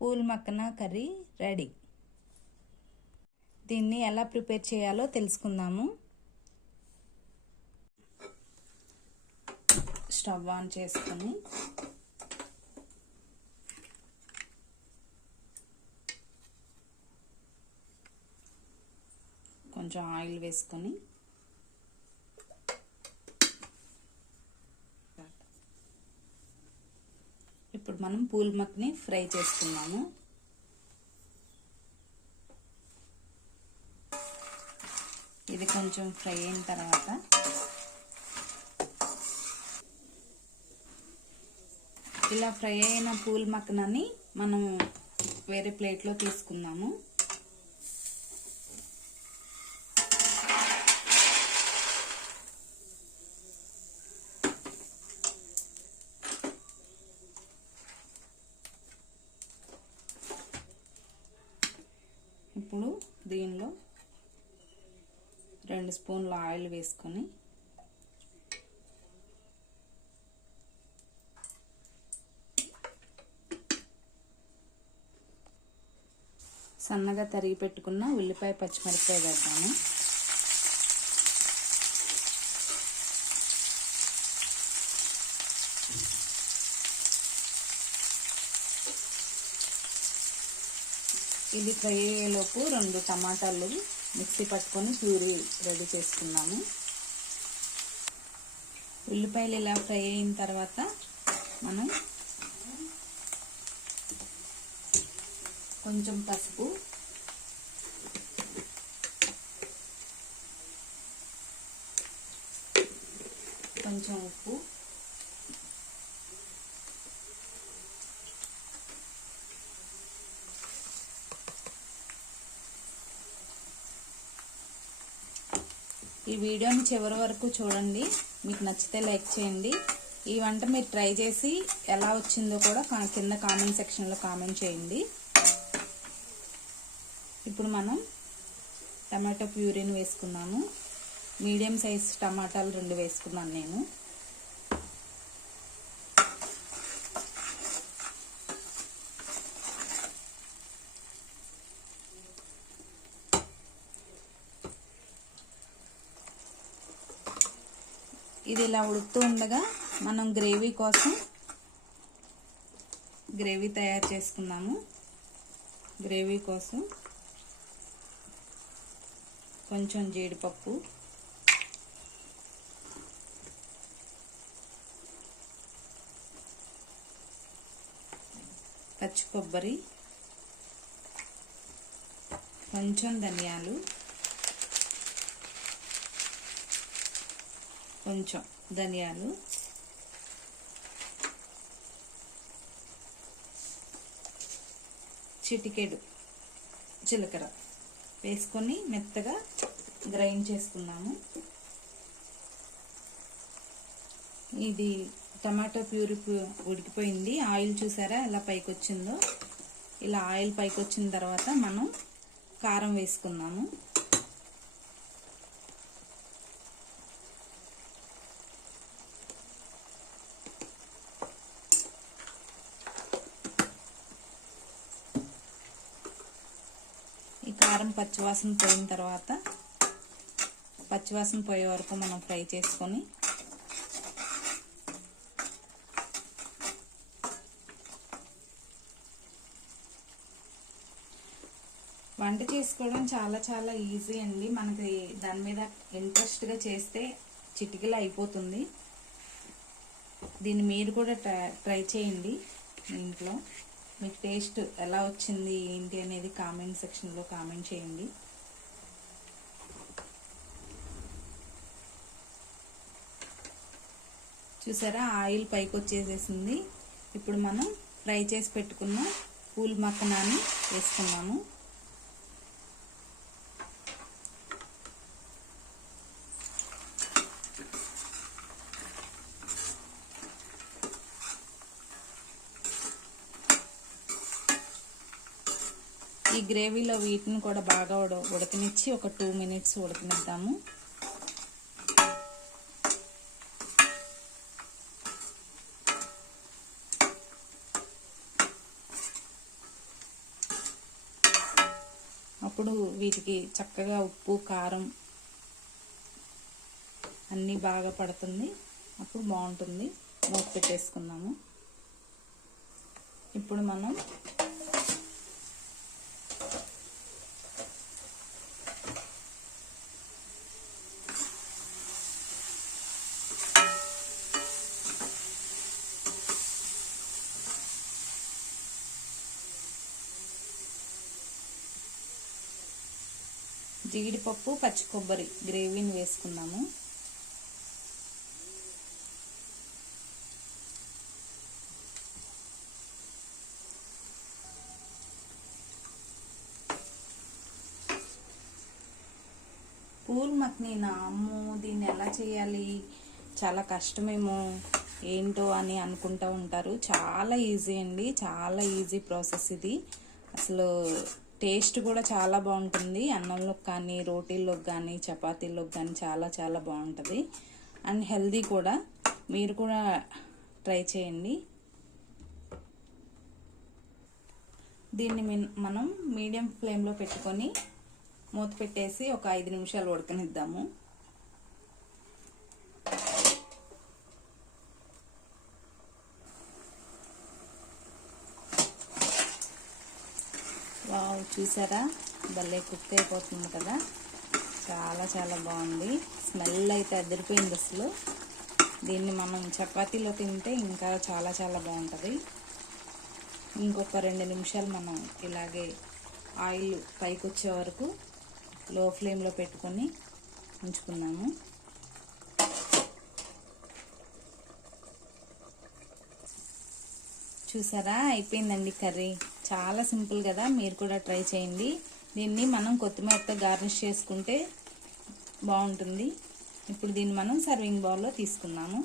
Pool Makkana curry ready. దీన్ని ఎలా prepare చేయాలో తెలుసుకుందాము. స్టవ్ ఆన్ చేసుకొని కొంచెం ఆయిల్ వేసుకొని ఇప్పుడు మనం పూల్ మక్కని ఫ్రై చేసుకున్నాము. ఇది కొంచెం ఫ్రై అయిన తర్వాత ఇలా ఫ్రై అయిన పూల్ మక్కనని మనం వేరే ప్లేట్లో తీసుకుందాము. ఇప్పుడు దీనిలో 2 స్పూన్ల ఆయిల్ వేసుకొని సన్నగా తరిగి పెట్టుకున్న ఉల్లిపాయ పచ్చిమిరపకాయ వేద్దాము. ఇది ఫ్రై అయ్యేలోపు 2 టమాటాలు మిక్సీ పట్టుకొని ప్యూరీ రెడీ చేసుకున్నాము. ఉల్లిపాయలు ఇలా ఫ్రై అయిన తర్వాత మనం కొంచెం పసుపు, కొంచెం ఉప్పు, ఈ వీడియోని చివరి వరకు చూడండి. మీకు నచ్చితే లైక్ చేయండి. ఈ వంట మీరు ట్రై చేసి ఎలా వచ్చిందో కూడా కింద కామెంట్ సెక్షన్లో కామెంట్ చేయండి. ఇప్పుడు మనం టమాటో ప్యూరీని వేసుకున్నాము. మీడియం సైజ్ టమాటాలు 2 వేసుకున్నాను నేను. ఇది ఇలా ఉడుకుతూ ఉండగా మనం గ్రేవీ తయారు చేసుకున్నాము. గ్రేవీ కోసం కొంచెం జీడిపప్పు, పచ్చి కొబ్బరి, కొంచెం ధనియాలు, చిటికెడు జీలకర్ర వేసుకొని మెత్తగా గ్రైండ్ చేసుకున్నాము. ఇది టమాటో ప్యూరీ ఉడికిపోయింది. ఆయిల్ చూసారా ఎలా పైకి వచ్చిందో. ఇలా ఆయిల్ పైకి వచ్చిన తర్వాత మనం కారం వేసుకున్నాము. ఈ కారం పచ్చివాసన పోయిన తర్వాత పచ్చివాసన పోయే వరకు మనం ఫ్రై చేసుకొని వంట చేసుకోవడం చాలా ఈజీ అండి. మనకి దాని మీద ఇంట్రెస్ట్గా చేస్తే చిటికలో అయిపోతుంది. దీన్ని మీరు కూడా ట్రై చేయండి ఇంట్లో. మీకు టేస్ట్ ఎలా వచ్చింది ఏంటి అనేది కామెంట్ సెక్షన్లో కామెంట్ చేయండి. చూసారా ఆయిల్ పైకి వచ్చేసేసింది. ఇప్పుడు మనం ఫ్రై చేసి పెట్టుకున్న పూల్ మక్కనాన్ని వేసుకున్నాము. ఈ గ్రేవీలో వీటిని కూడా బాగా ఉడకనిచ్చి ఒక 2 మినిట్స్ ఉడకనిద్దాము. అప్పుడు వీటికి చక్కగా ఉప్పు కారం అన్నీ బాగా పడుతుంది, అప్పుడు బాగుంటుంది. మూత పెట్టేసుకుందాము. ఇప్పుడు మనం జీడిపప్పు పచ్చి కొబ్బరి గ్రేవీని వేసుకుందాము. పూల్ మక్నీనా, అమ్మో దీన్ని ఎలా చేయాలి, చాలా కష్టమేమో ఏంటో అని అనుకుంటూ ఉంటారు. చాలా ఈజీ అండి, చాలా ఈజీ ప్రాసెస్ ఇది. అసలు టేస్ట్ కూడా చాలా బాగుంటుంది. అన్నంలోకి కానీ, రోటీల్లోకి కానీ, చపాతీల్లోకి కానీ చాలా చాలా బాగుంటుంది. అండ్ హెల్దీ కూడా. మీరు కూడా ట్రై చేయండి. దీన్ని మనం మీడియం ఫ్లేమ్లో పెట్టుకొని మూత పెట్టేసి ఒక 5 నిమిషాలు ఉడకనిద్దాము. వావ్, చూసారా భలే కుక్ అయిపోతుంది కదా. చాలా చాలా బాగుంది. స్మెల్ అయితే అదిరిపోయింది అసలు. దీన్ని మనం చపాతీలో తింటే ఇంకా చాలా చాలా బాగుంటుంది. ఇంకొక 2 నిమిషాలు మనం ఇలాగే ఆయిల్ పైకి వచ్చే వరకు లో ఫ్లేమ్లో పెట్టుకొని ఉంచుకున్నాము. చూసారా అయిపోయిందండి కర్రీ. చాలా సింపుల్ కదా, మీరు కూడా ట్రై చేయండి. దీన్ని మనం కొత్తిమీరతో గార్నిష్ చేసుకుంటే బాగుంటుంది. ఇప్పుడు దీన్ని మనం సర్వింగ్ బౌల్లో తీసుకున్నాము.